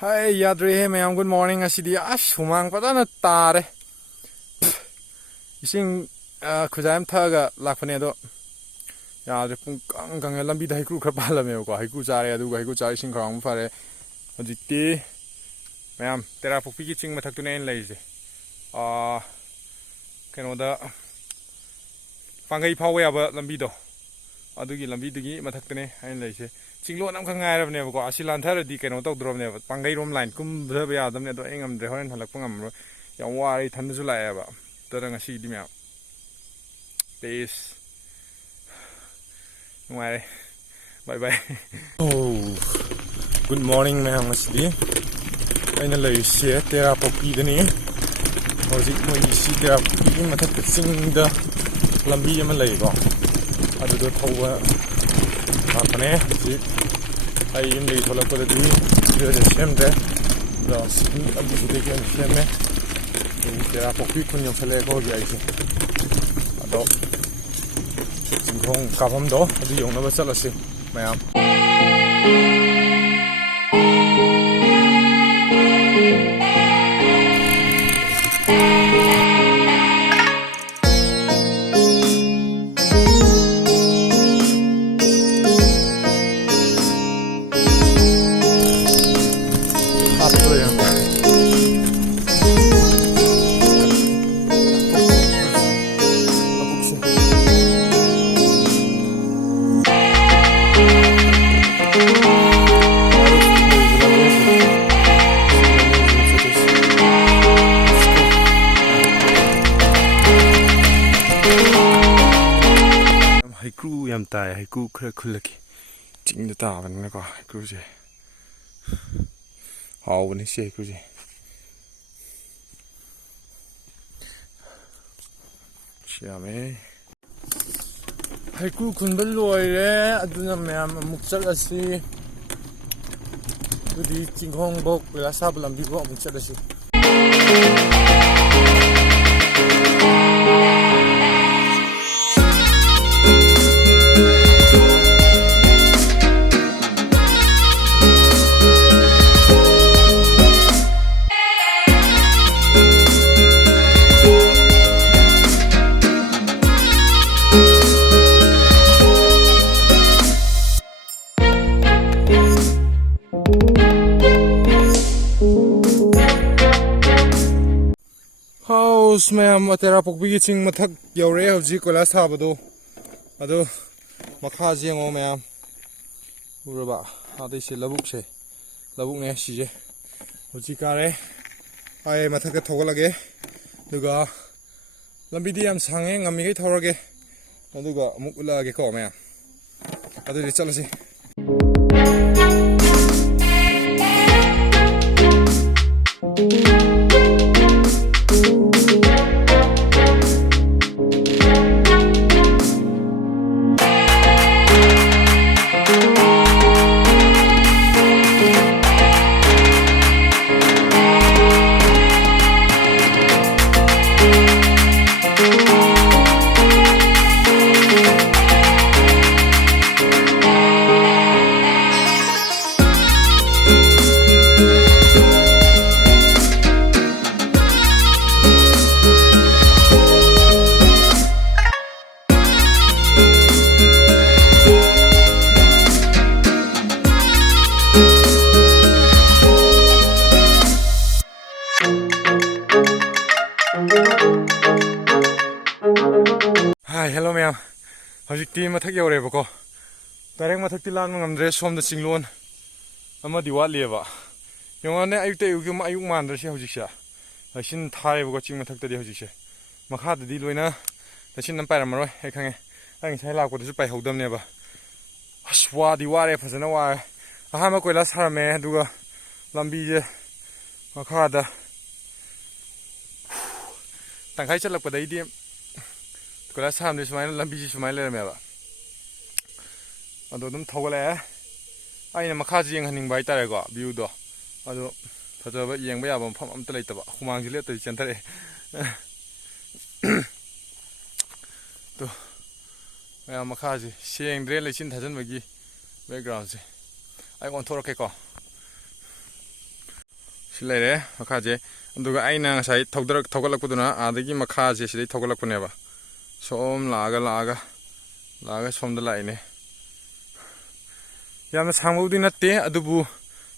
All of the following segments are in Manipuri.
Hi, Yadri, ma'am. Good morning. Asidi ash humang padana tare. Ising kujam thaga lakpane do. Yadri pung kang lambi da haiku krapala me ko haiku chare adu haiku chare sing khang phare. Hojikti ma'am tera pokpi ki ching mathak tu nen laise. Kano da pangai phawe aba lambi do. Adugi lambi dugi mathak tane hain laise. Chinglon am kang ngai rabne ko asilan thar di keno tok drop ne pangai rom line kum bra ya dam ne do engam de horen halak pangam yang wari than su lai ba tarang asi di me please ngai bye bye. Oh, good morning ma'am. Asidi aina lai se tera popi de ni hoji moi si tera popi mathak sing da lambi am lai ko adu do thowa apne ji ai in dei thola ko di de semde do sin abu de ke seme ni tera popi kun yo phale ko gi ai se ado singhong kabam do adu yong na ba chala se mayam haiku yam tai haiku khre khulaki ching da ta ban na ko haiku je haw ni se haiku je siame haiku khun bal loi re aduna myam amuk chal asi udi chinghong bok la sab lambi bo amuk chal asi house ma'am atera pokbi ching mathak yore hoji kola sabado ado makha jengo ma'am uraba ade se labuk ne si je hoji kare ai mathak ka thogolage duga lambi di am sange ngami ge thorage aduga amuk ulage ko ma'am ado ri chalasi Hi, hello ma'am. Hojikti mathak yore bako. Direct mathak ti lan ngamdre somda chinglon ama diwat leba. Yongane ayukte yugi ma ayuk mandra se hojiksa. Sin thai bako ching mathak tadi hojikse. Makha di loina tasin nam pairam maroi he khange. Ang sai lak ko su pai hodam ne ba. Aswa diware phajana wa. Aha ma koila sarame duga lambi je makha da tangkai chalak padai di kola sam de sumaina lambi ji sumaina le meba ado dum thogale aina makha ji yang haning bai tare go view do ado phajaba yeng ba ya bam pham amta leitaba humang ji le ta chentare to ꯃꯌꯥꯝ ꯃꯈꯥꯁꯦ ꯁꯦꯡꯗ꯭ꯔꯦ ꯂꯩꯆꯤꯟ ꯊꯥꯖꯤꯟꯕꯒꯤ ꯕꯦꯛꯒ꯭ꯔꯥꯎꯟꯁꯦ ꯑꯩ ꯑꯣꯟꯊꯣꯔꯛꯀꯦꯀꯣ ꯁꯤ ꯂꯩꯔꯦ ꯃꯈꯥꯁꯦ ꯑꯗꯨꯒ ꯑꯩꯅ ꯉꯁꯥꯏ ꯊꯧꯒꯠꯂꯛꯄꯗꯨꯅ ꯑꯥꯗꯒꯤ ꯃꯈꯥꯁꯦ ꯁꯤꯗꯩ ꯊꯧꯒꯠꯂꯛꯄꯅꯦꯕ ꯁꯣꯝ ꯂꯥꯛꯑꯒ ꯁꯣꯝꯗ ꯂꯥꯛꯏꯅꯦ ꯌꯥꯝꯅ ꯁꯥꯡꯕꯕꯨꯗꯤ ꯅꯠꯇꯦ ꯑꯗꯨꯕꯨ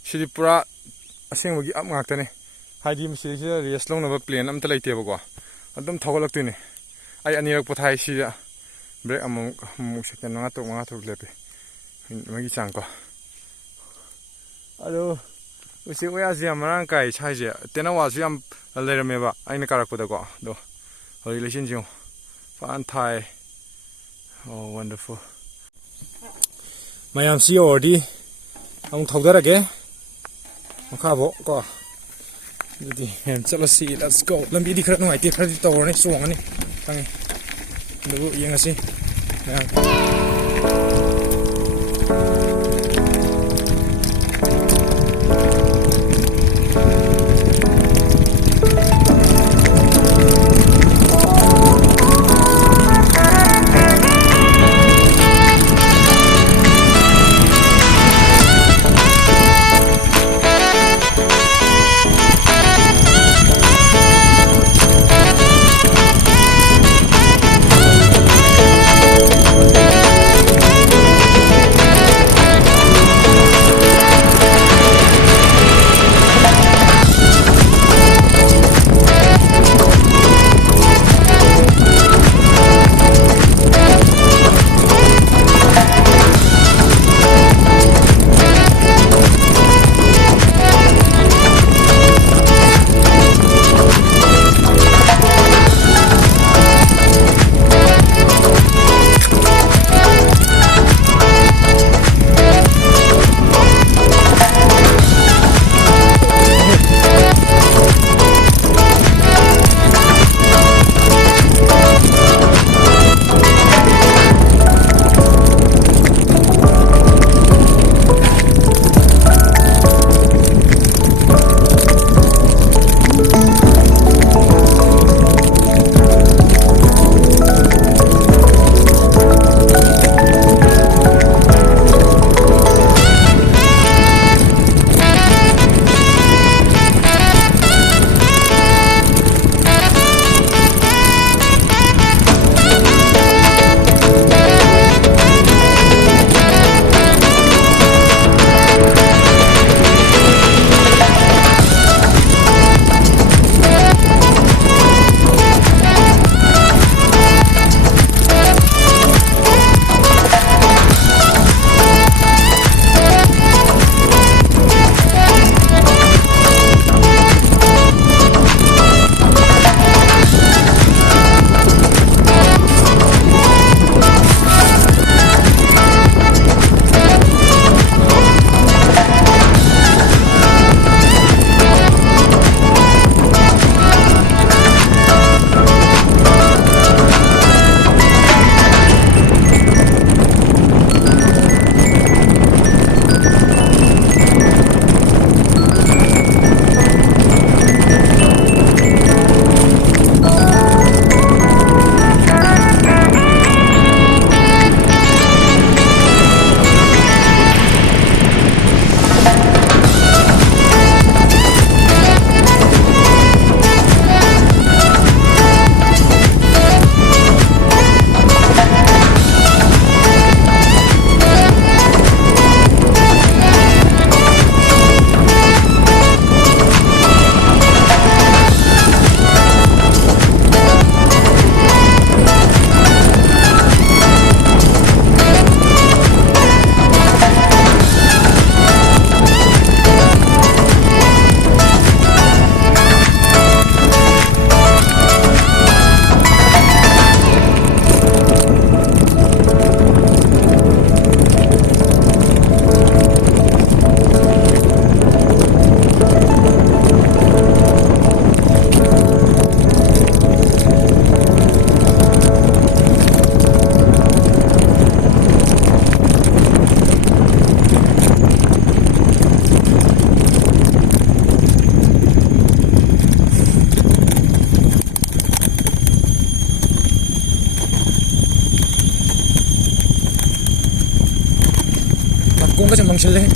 ꯁꯤꯗꯤ ꯄꯨꯔꯥ ꯑꯁꯦꯡꯕꯒꯤ ꯑꯞ ꯉꯥꯛꯇꯅꯦ ꯍꯥꯏꯗꯤ ꯃꯁꯤꯗ ꯔꯦꯁ ꯂꯧꯅꯕ ꯄ꯭ꯂꯦꯟ ꯑꯝꯇ ꯂꯩꯇꯦꯕꯀꯣ ꯑꯗꯨꯝ ꯊꯧꯒꯠꯂꯛꯇꯣꯏꯅꯦ ꯑꯩ ꯑꯅꯤꯔꯛ ꯄꯣꯊꯥꯏ ꯁꯤꯗ ꯕ꯭ꯔꯦꯛ ꯑꯃꯨꯛ ꯁꯦꯀꯦꯟ 5-6 ꯂꯦꯞꯄꯦ ꯃꯤꯅꯤꯠ ꯑꯃꯒꯤ ꯆꯥꯡꯀꯣ ꯑꯗꯣ ꯎꯆꯦꯛ ꯋꯥꯌꯥꯁꯦ ꯌꯥꯝ ꯃꯔꯥꯡ ꯀꯥꯏ ꯁ꯭ꯋꯥꯏꯁꯦ ꯇꯦꯅꯋꯥꯁꯨ ꯌꯥꯝ ꯂꯩꯔꯝꯃꯦꯕ ꯑꯩꯅ ꯀꯥꯔꯛꯄꯗꯀꯣ ꯑꯗꯣ ꯍꯧꯖꯤꯛ ꯂꯩꯆꯤꯟꯁꯤ ꯐꯖꯅ ꯊꯥꯏ ꯑꯣ ꯋꯟꯗꯔꯐꯨꯜ ꯃꯌꯥꯝꯁꯤ ꯌꯧꯔꯗꯤ ꯑꯃꯨꯛ ꯊꯧꯗꯔꯒꯦ ꯃꯈꯥꯐꯥꯎ ꯀꯣ ꯑꯗꯨꯗꯤ ꯃꯌꯥꯝ ꯆꯠꯂꯁꯤ ꯂꯦꯠꯁ ꯒꯣ ꯂꯝꯕꯤꯗꯤ ꯈꯔ ꯅꯨꯡꯉꯥꯏꯇꯦ ꯈꯔꯗꯤ ꯇꯧꯔꯅꯤ ꯆꯣꯡꯉꯅꯤ ꯈꯪꯉꯦ ꯑꯗꯨꯕꯨ ꯌꯦꯡꯉꯁꯤ ꯃꯌꯥꯝ cũng có chừng bằng chân lên.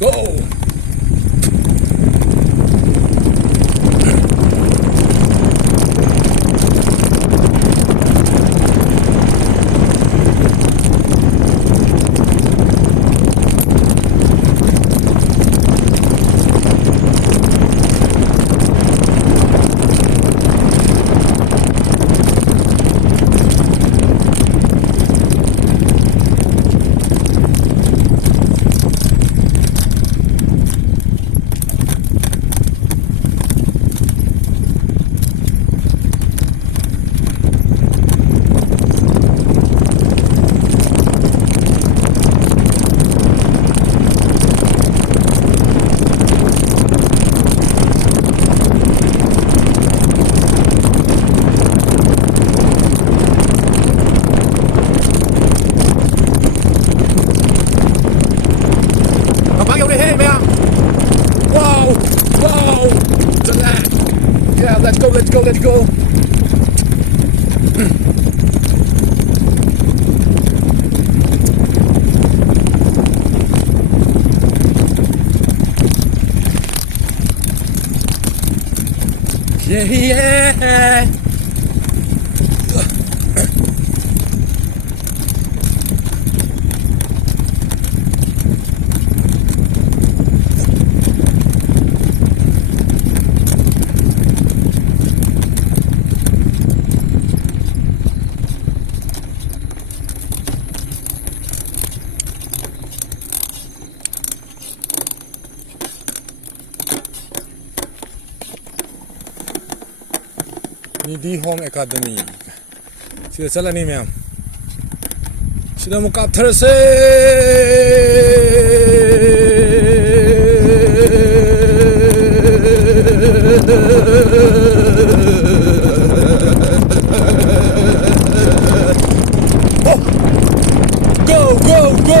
Go! Wow! Wow! Yeah, let's go, let's go, let's go! Yeah, yeah! Nidi Home Academy. Sida chalani myam. Sida mu kaptharase. Oh! Go, go, go!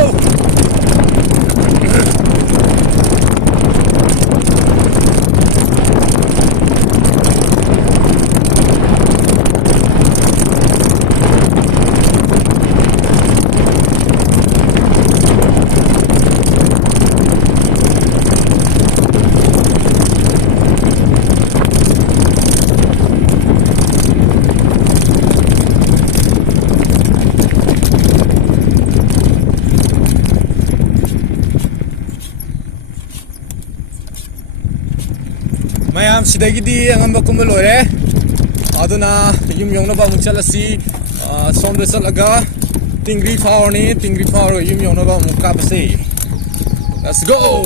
Myam sidagidi angamba kumulore aduna yum yongna ba muchalasi sombe chalaga tingri power yum yongna ba mukapase. Let's go.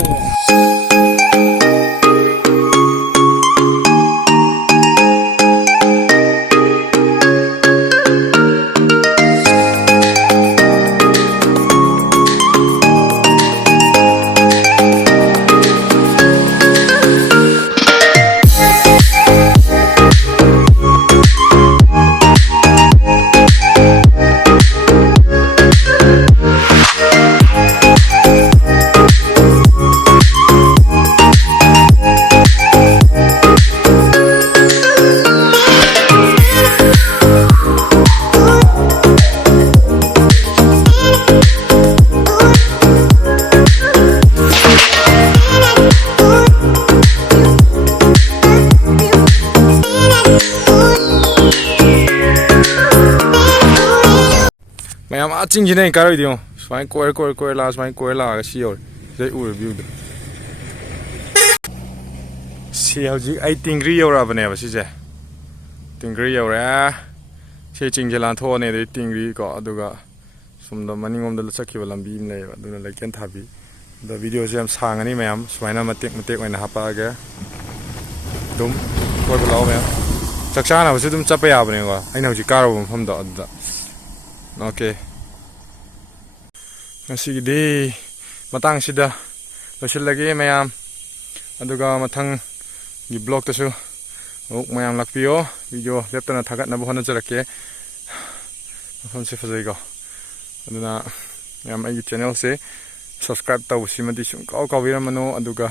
Myam aching jine karo dio swine koer la swine koer la ga siyo dai u review de siyo ji ai tingri yora bane ba si je tingri yora se ching jalan tho ne de tingri ko aduga somda maningomda chakhiba lambi am lei aduna laiken thabi da video se am sangani mayam sumaina matek oina hapage dum koi bulao mayam chakchana base dum chapa yabne ko aina hoji karo mafam da adda okay ngasi de matang sida losilage mayam aduga mathang gi blog tasu mayam lakpiyu video leptana thagat na bohana jarake mafam se fajai go aduna yam ai channel se subscribe taw simadi sum kaw kawiramano aduga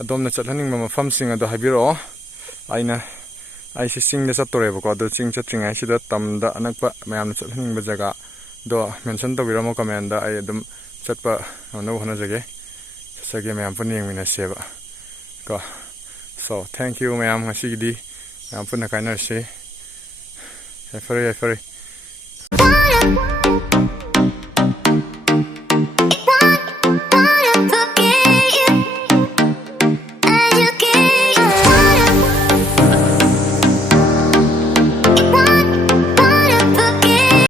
adom na chathaning mafam sing ado habiro aina ai se sing da satore ko ado sing chatringai sida tamda anakpa mayam na chathaning ba jaga do mention tawiramo comment da ai adum chatpa no hana jage sage mayam puning mina seba ko so thank you mayam ngasigidi mayam punna kaina se. Sorry.